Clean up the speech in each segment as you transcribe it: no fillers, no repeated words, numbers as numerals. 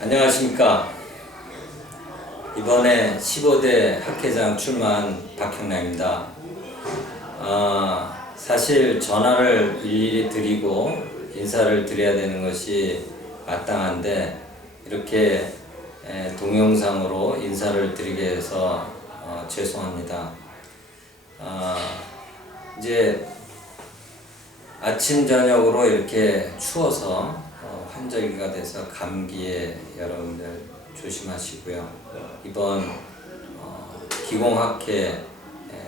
안녕하십니까. 이번에 15대 학회장 출마한 박형남입니다. 사실 전화를 일일이 드리고 인사를 드려야 되는 것이 마땅한데 이렇게 동영상으로 인사를 드리게 해서 죄송합니다. 이제 아침 저녁으로 이렇게 추워서 환절기가 돼서 감기에 여러분들 조심하시고요. 이번 기공학회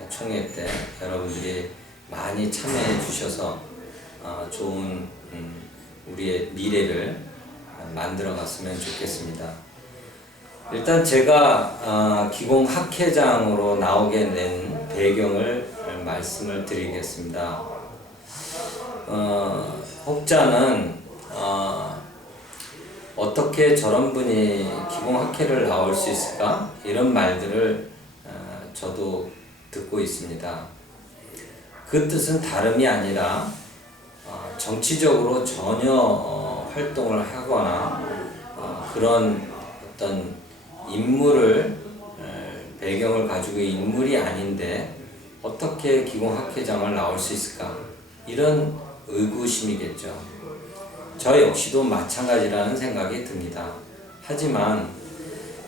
총회 때 여러분들이 많이 참여해 주셔서 좋은 우리의 미래를 만들어 갔으면 좋겠습니다. 일단 제가 기공학회장으로 나오게 된 배경을 말씀을 드리겠습니다. 혹자는 어떻게 저런 분이 기공학회를 나올 수 있을까? 이런 말들을 저도 듣고 있습니다. 그 뜻은 다름이 아니라 정치적으로 전혀 활동을 하거나 그런 어떤 인물을 배경을 가지고 인물이 아닌데 어떻게 기공학회장을 나올 수 있을까? 이런 의구심이겠죠. 저 역시도 마찬가지라는 생각이 듭니다. 하지만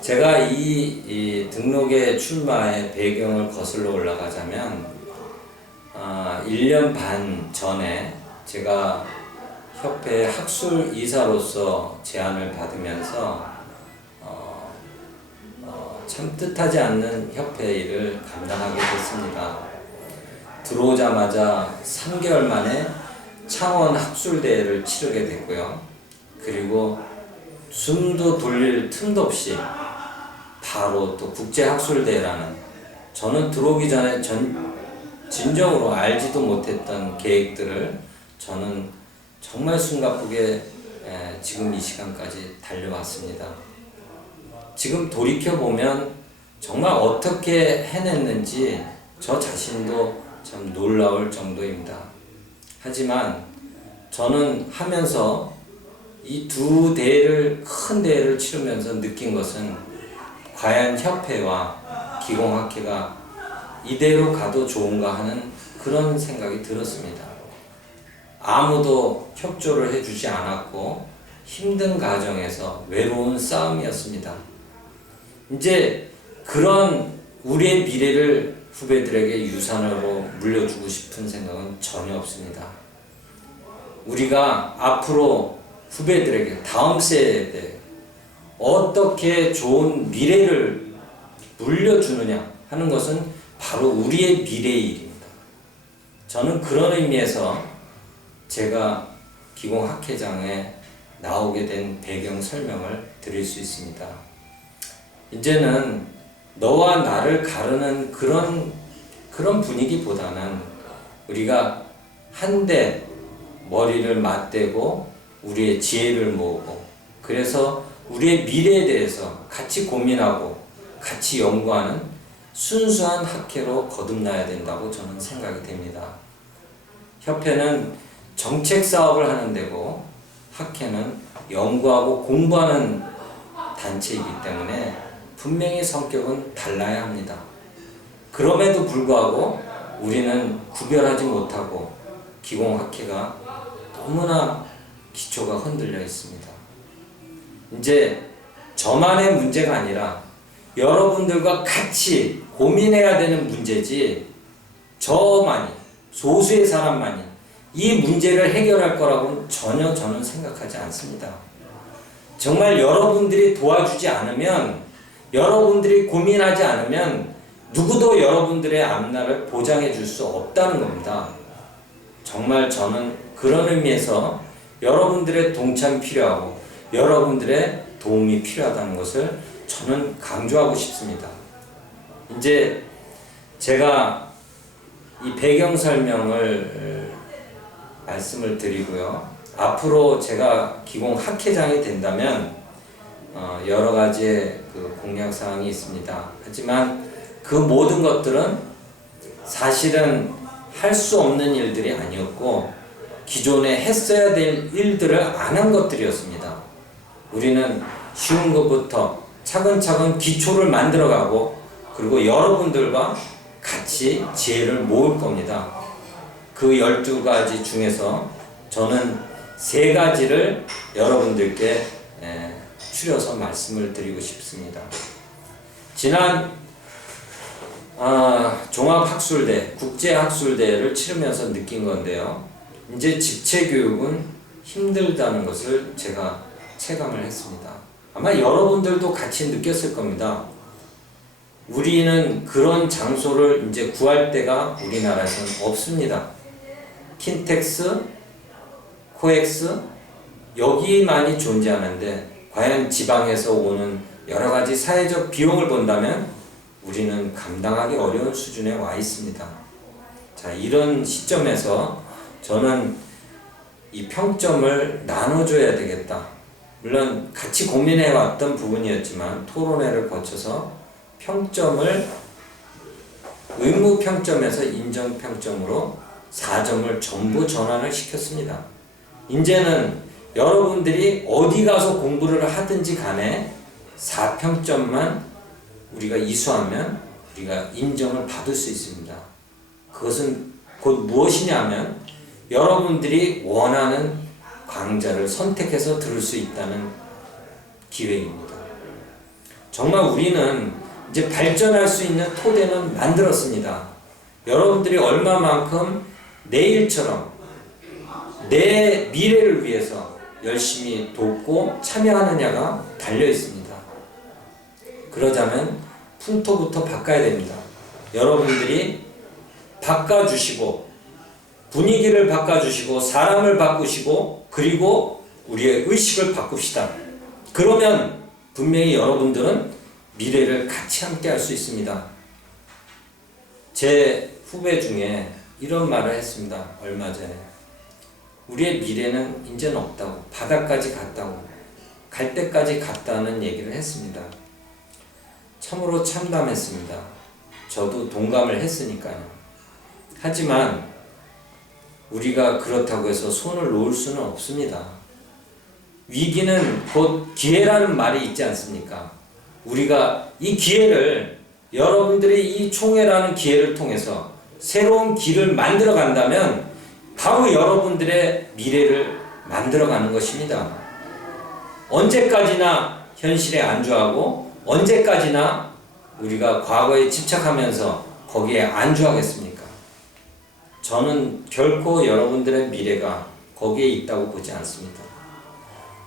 제가 이 등록의 출마의 배경을 거슬러 올라가자면 1년 반 전에 제가 협회 학술 이사로서 제안을 받으면서 참 뜻하지 않는 협회 일을 감당하게 됐습니다. 들어오자마자 3개월 만에 창원 학술대회를 치르게 됐고요. 그리고 숨도 돌릴 틈도 없이 바로 또 국제학술대회라는 저는 들어오기 전에 진정으로 알지도 못했던 계획들을 저는 정말 숨가쁘게 지금 이 시간까지 달려왔습니다. 지금 돌이켜보면 정말 어떻게 해냈는지 저 자신도 참 놀라울 정도입니다. 하지만 저는 하면서 이 두 대회를 큰 대회를 치르면서 느낀 것은 과연 협회와 기공학회가 이대로 가도 좋은가 하는 그런 생각이 들었습니다. 아무도 협조를 해주지 않았고 힘든 과정에서 외로운 싸움이었습니다. 이제 그런 우리의 미래를 후배들에게 유산으로 물려주고 싶은 생각은 전혀 없습니다. 우리가 앞으로 후배들에게 다음 세대에 어떻게 좋은 미래를 물려주느냐 하는 것은 바로 우리의 미래의 일입니다. 저는 그런 의미에서 제가 기공학회장에 나오게 된 배경 설명을 드릴 수 있습니다. 이제는 너와 나를 가르는 그런 분위기보다는 우리가 한데 머리를 맞대고 우리의 지혜를 모으고 그래서 우리의 미래에 대해서 같이 고민하고 같이 연구하는 순수한 학회로 거듭나야 된다고 저는 생각이 됩니다. 협회는 정책 사업을 하는 데고 학회는 연구하고 공부하는 단체이기 때문에 분명히 성격은 달라야 합니다. 그럼에도 불구하고 우리는 구별하지 못하고 기공학회가 너무나 기초가 흔들려 있습니다. 이제 저만의 문제가 아니라 여러분들과 같이 고민해야 되는 문제지 저만이, 소수의 사람만이 이 문제를 해결할 거라고는 전혀 저는 생각하지 않습니다. 정말 여러분들이 도와주지 않으면 여러분들이 고민하지 않으면 누구도 여러분들의 앞날을 보장해 줄 수 없다는 겁니다. 정말 저는 그런 의미에서 여러분들의 동참이 필요하고 여러분들의 도움이 필요하다는 것을 저는 강조하고 싶습니다. 이제 제가 이 배경 설명을 말씀을 드리고요. 앞으로 제가 기공학회장이 된다면 여러 가지의 그 공약 사항이 있습니다. 하지만 그 모든 것들은 사실은 할 수 없는 일들이 아니었고 기존에 했어야 될 일들을 안 한 것들이었습니다. 우리는 쉬운 것부터 차근차근 기초를 만들어가고 그리고 여러분들과 같이 지혜를 모을 겁니다. 그 12가지 중에서 저는 3가지를 여러분들께 추려서 말씀을 드리고 싶습니다. 지난 종합학술대, 국제학술대를 치르면서 느낀 건데요. 이제 집체교육은 힘들다는 것을 제가 체감을 했습니다. 아마 여러분들도 같이 느꼈을 겁니다. 우리는 그런 장소를 이제 구할 데가 우리나라에서는 없습니다. 킨텍스, 코엑스 여기만이 존재하는데 과연 지방에서 오는 여러 가지 사회적 비용을 본다면 우리는 감당하기 어려운 수준에 와 있습니다. 자, 이런 시점에서 저는 이 평점을 나눠줘야 되겠다. 물론 같이 고민해 왔던 부분이었지만 토론회를 거쳐서 평점을 의무 평점에서 인정 평점으로 4점을 전부 전환을 시켰습니다. 이제는 여러분들이 어디 가서 공부를 하든지 간에 4평점만 우리가 이수하면 우리가 인정을 받을 수 있습니다. 그것은 곧 무엇이냐면 여러분들이 원하는 강좌를 선택해서 들을 수 있다는 기회입니다. 정말 우리는 이제 발전할 수 있는 토대는 만들었습니다. 여러분들이 얼마만큼 내일처럼 내 미래를 위해서 열심히 돕고 참여하느냐가 달려 있습니다. 그러자면 풍토부터 바꿔야 됩니다. 여러분들이 바꿔주시고 분위기를 바꿔주시고 사람을 바꾸시고 그리고 우리의 의식을 바꿉시다. 그러면 분명히 여러분들은 미래를 같이 함께 할 수 있습니다. 제 후배 중에 이런 말을 했습니다. 얼마 전에. 우리의 미래는 이제는 없다고. 바닥까지 갔다고. 갈 때까지 갔다는 얘기를 했습니다. 참으로 참담했습니다. 저도 동감을 했으니까요. 하지만 우리가 그렇다고 해서 손을 놓을 수는 없습니다. 위기는 곧 기회라는 말이 있지 않습니까? 우리가 이 기회를 여러분들이 이 총회라는 기회를 통해서 새로운 길을 만들어 간다면 바로 여러분들의 미래를 만들어 가는 것입니다. 언제까지나 현실에 안주하고 언제까지나 우리가 과거에 집착하면서 거기에 안주하겠습니까? 저는 결코 여러분들의 미래가 거기에 있다고 보지 않습니다.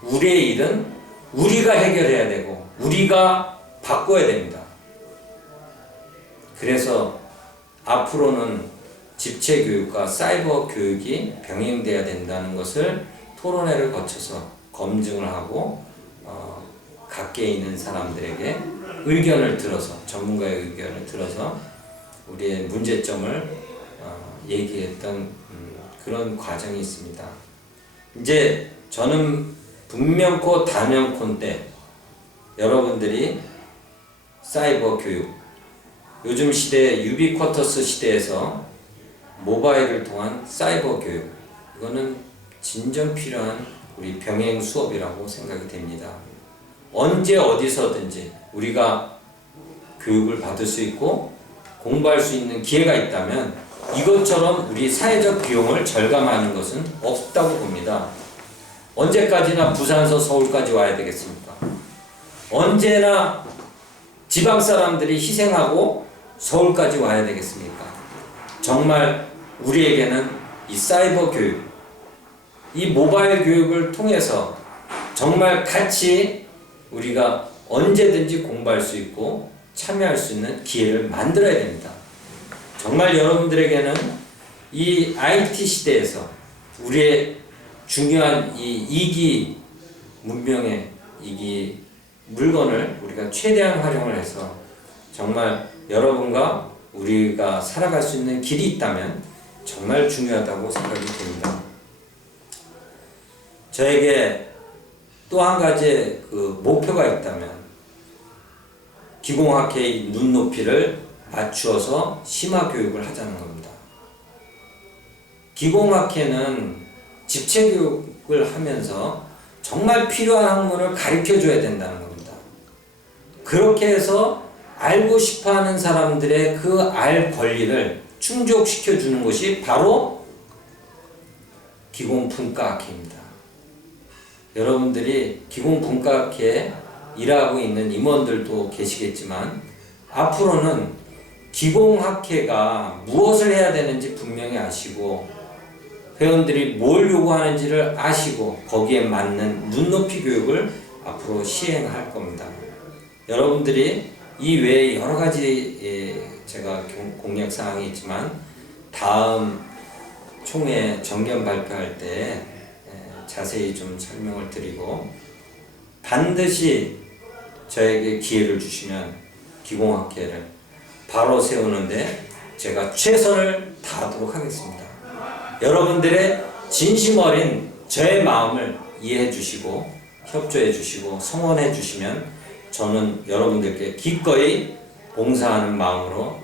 우리의 일은 우리가 해결해야 되고 우리가 바꿔야 됩니다. 그래서 앞으로는 집체교육과 사이버 교육이 병행돼야 된다는 것을 토론회를 거쳐서 검증을 하고 각계에 있는 사람들에게 의견을 들어서 전문가의 의견을 들어서 우리의 문제점을 얘기했던 그런 과정이 있습니다. 이제 저는 분명코 단연코인데 여러분들이 사이버 교육 요즘 시대 유비쿼터스 시대에서 모바일을 통한 사이버 교육 이거는 진정 필요한 우리 병행 수업이라고 생각이 됩니다. 언제 어디서든지 우리가 교육을 받을 수 있고 공부할 수 있는 기회가 있다면 이것처럼 우리 사회적 비용을 절감하는 것은 없다고 봅니다. 언제까지나 부산에서 서울까지 와야 되겠습니까? 언제나 지방 사람들이 희생하고 서울까지 와야 되겠습니까? 정말 우리에게는 이 사이버 교육, 이 모바일 교육을 통해서 정말 같이 우리가 언제든지 공부할 수 있고 참여할 수 있는 기회를 만들어야 됩니다. 정말 여러분들에게는 이 IT 시대에서 우리의 중요한 이 2기 문명의 2기 물건을 우리가 최대한 활용을 해서 정말 여러분과 우리가 살아갈 수 있는 길이 있다면 정말 중요하다고 생각이 됩니다. 저에게 또 한 가지 그 목표가 있다면 기공학회의 눈높이를 맞추어서 심화 교육을 하자는 겁니다. 기공학회는 집체 교육을 하면서 정말 필요한 학문을 가르쳐 줘야 된다는 겁니다. 그렇게 해서 알고 싶어하는 사람들의 그 알 권리를 충족시켜 주는 것이 바로 기공분과학회입니다. 여러분들이 기공분과학회에 일하고 있는 임원들도 계시겠지만 앞으로는 기공학회가 무엇을 해야 되는지 분명히 아시고 회원들이 뭘 요구하는지를 아시고 거기에 맞는 눈높이 교육을 앞으로 시행할 겁니다. 여러분들이 이 외에 여러 가지 제가 공약 사항이 있지만 다음 총회 정견 발표할 때 자세히 좀 설명을 드리고 반드시 저에게 기회를 주시면 기공학회를 바로 세우는데 제가 최선을 다하도록 하겠습니다. 여러분들의 진심 어린 저의 마음을 이해해 주시고 협조해 주시고 성원해 주시면 저는 여러분들께 기꺼이 봉사하는 마음으로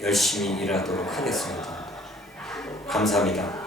열심히 일하도록 하겠습니다. 감사합니다.